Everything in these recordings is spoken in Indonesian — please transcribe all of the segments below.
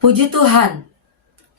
Puji Tuhan.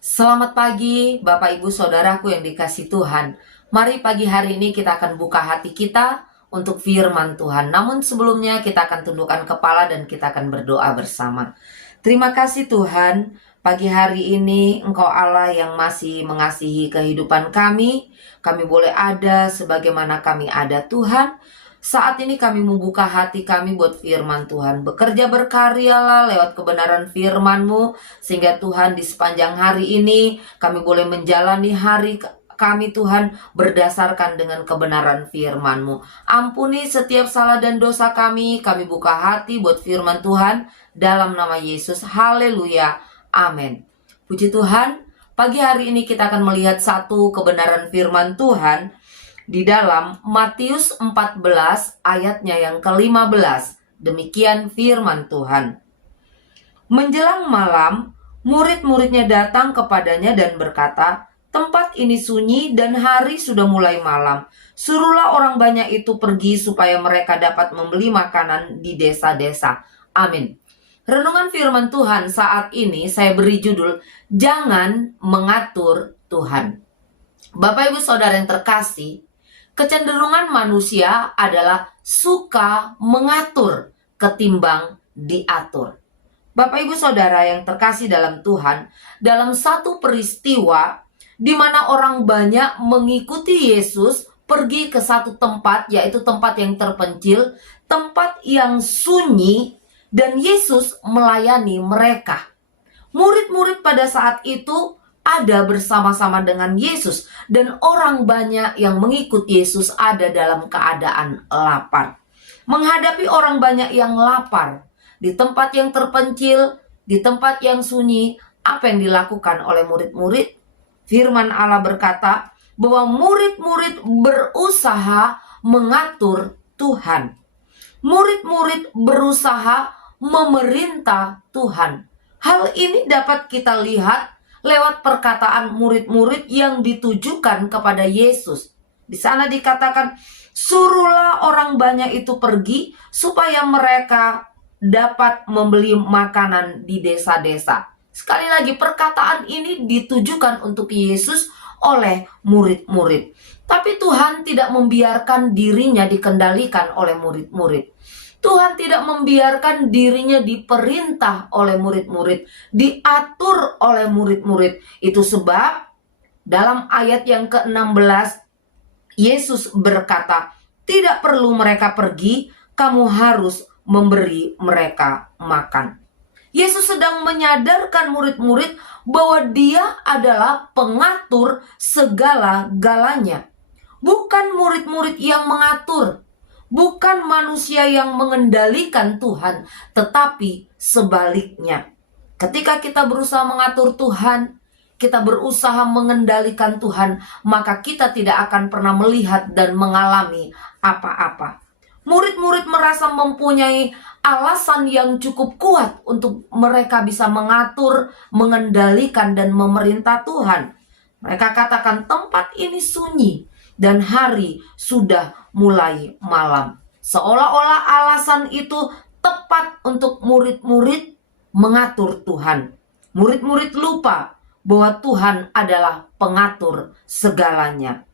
Selamat pagi Bapak Ibu Saudaraku yang dikasihi Tuhan. Mari pagi hari ini kita akan buka hati kita untuk firman Tuhan. Namun sebelumnya kita akan tundukkan kepala dan kita akan berdoa bersama. Terima kasih Tuhan, pagi hari ini Engkau Allah yang masih mengasihi kehidupan kami. Kami boleh ada sebagaimana kami ada Tuhan. Saat ini kami membuka hati kami buat firman Tuhan. Bekerja berkaryalah lewat kebenaran firman-Mu, sehingga Tuhan di sepanjang hari ini kami boleh menjalani hari kami Tuhan berdasarkan dengan kebenaran firman-Mu. Ampuni setiap salah dan dosa kami buka hati buat firman Tuhan dalam nama Yesus. Haleluya. Amin. Puji Tuhan, pagi hari ini kita akan melihat satu kebenaran firman Tuhan di dalam Matius 14 ayatnya yang ke-15. Demikian firman Tuhan. Menjelang malam, murid-muridnya datang kepadanya dan berkata, "Tempat ini sunyi dan hari sudah mulai malam. Suruhlah orang banyak itu pergi supaya mereka dapat membeli makanan di desa-desa." Amin. Renungan firman Tuhan saat ini saya beri judul, Jangan Mengatur Tuhan. Bapak Ibu Saudara yang terkasih, kecenderungan manusia adalah suka mengatur ketimbang diatur. Bapak Ibu Saudara yang terkasih dalam Tuhan, dalam satu peristiwa di mana orang banyak mengikuti Yesus pergi ke satu tempat, yaitu tempat yang terpencil, tempat yang sunyi, dan Yesus melayani mereka. Murid-murid pada saat itu ada bersama-sama dengan Yesus, dan orang banyak yang mengikut Yesus ada dalam keadaan lapar. Menghadapi orang banyak yang lapar di tempat yang terpencil, di tempat yang sunyi, apa yang dilakukan oleh murid-murid? Firman Allah berkata bahwa murid-murid berusaha mengatur Tuhan. Murid-murid berusaha memerintah Tuhan. Hal ini dapat kita lihat lewat perkataan murid-murid yang ditujukan kepada Yesus. Di sana dikatakan, suruhlah orang banyak itu pergi supaya mereka dapat membeli makanan di desa-desa. Sekali lagi, perkataan ini ditujukan untuk Yesus oleh murid-murid. Tapi Tuhan tidak membiarkan dirinya dikendalikan oleh murid-murid. Tuhan tidak membiarkan dirinya diperintah oleh murid-murid, diatur oleh murid-murid. Itu sebab dalam ayat yang ke-16, Yesus berkata, tidak perlu mereka pergi, kamu harus memberi mereka makan. Yesus sedang menyadarkan murid-murid bahwa Dia adalah pengatur segala-galanya. Bukan murid-murid yang mengatur, bukan manusia yang mengendalikan Tuhan, tetapi sebaliknya. Ketika kita berusaha mengatur Tuhan, kita berusaha mengendalikan Tuhan, maka kita tidak akan pernah melihat dan mengalami apa-apa. Murid-murid merasa mempunyai alasan yang cukup kuat untuk mereka bisa mengatur, mengendalikan, dan memerintah Tuhan. Mereka katakan, tempat ini sunyi dan hari sudah mulai malam. Seolah-olah alasan itu tepat untuk murid-murid mengatur Tuhan. Murid-murid lupa bahwa Tuhan adalah pengatur segalanya.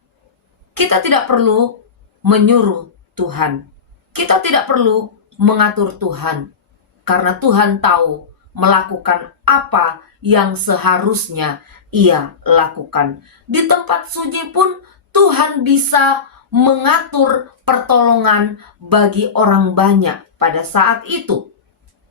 Kita tidak perlu menyuruh Tuhan. Kita tidak perlu mengatur Tuhan. Karena Tuhan tahu melakukan apa yang seharusnya Ia lakukan. Di tempat sunyi pun Tuhan bisa mengatur pertolongan bagi orang banyak pada saat itu.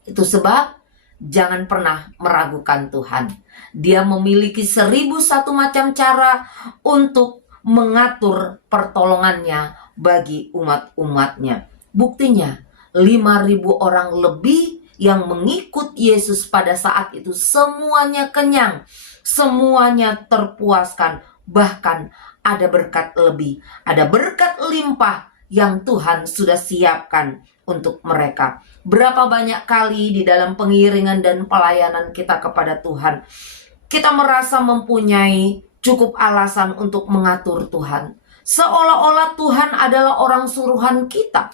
Itu sebab jangan pernah meragukan Tuhan. Dia memiliki 1001 macam cara untuk mengatur pertolongannya bagi umat-umatnya. Buktinya 5.000 orang lebih yang mengikut Yesus pada saat itu semuanya kenyang, semuanya terpuaskan, bahkan ada berkat lebih, ada berkat limpah yang Tuhan sudah siapkan untuk mereka. Berapa banyak kali di dalam pengiringan dan pelayanan kita kepada Tuhan, kita merasa mempunyai cukup alasan untuk mengatur Tuhan. Seolah-olah Tuhan adalah orang suruhan kita.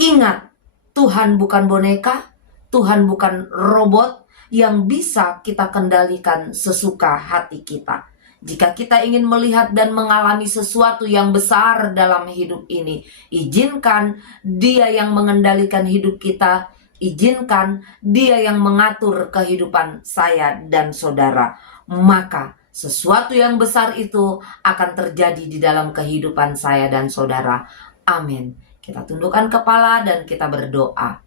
Ingat, Tuhan bukan boneka, Tuhan bukan robot yang bisa kita kendalikan sesuka hati kita. Jika kita ingin melihat dan mengalami sesuatu yang besar dalam hidup ini, izinkan Dia yang mengendalikan hidup kita, izinkan Dia yang mengatur kehidupan saya dan saudara. Maka sesuatu yang besar itu akan terjadi di dalam kehidupan saya dan saudara. Amin. Kita tundukkan kepala dan kita berdoa.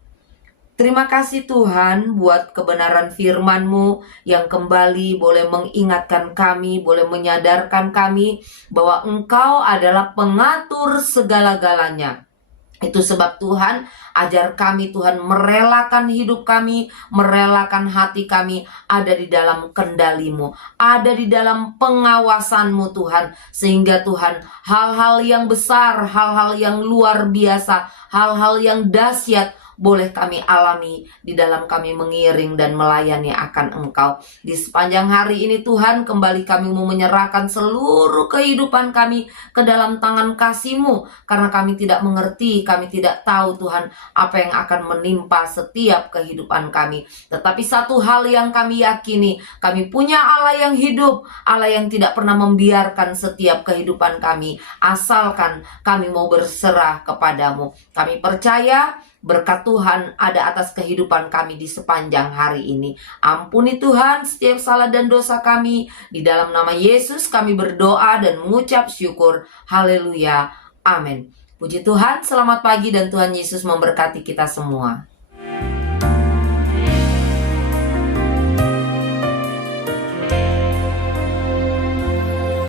Terima kasih Tuhan buat kebenaran firman-Mu yang kembali boleh mengingatkan kami, boleh menyadarkan kami bahwa Engkau adalah pengatur segala-galanya. Itu sebab Tuhan, ajar kami Tuhan merelakan hidup kami, merelakan hati kami ada di dalam kendali-Mu, ada di dalam pengawasan-Mu Tuhan. Sehingga Tuhan, hal-hal yang besar, hal-hal yang luar biasa, hal-hal yang dahsyat boleh kami alami di dalam kami mengiring dan melayani akan Engkau. Di sepanjang hari ini Tuhan, kembali kami mau menyerahkan seluruh kehidupan kami ke dalam tangan kasih-Mu, karena kami tidak mengerti, kami tidak tahu Tuhan apa yang akan menimpa setiap kehidupan kami. Tetapi satu hal yang kami yakini, kami punya Allah yang hidup, Allah yang tidak pernah membiarkan setiap kehidupan kami, asalkan kami mau berserah kepadamu. Kami percaya berkat Tuhan ada atas kehidupan kami di sepanjang hari ini. Ampuni Tuhan setiap salah dan dosa kami. Di dalam nama Yesus kami berdoa dan mengucap syukur. Haleluya. Amin. Puji Tuhan, selamat pagi dan Tuhan Yesus memberkati kita semua.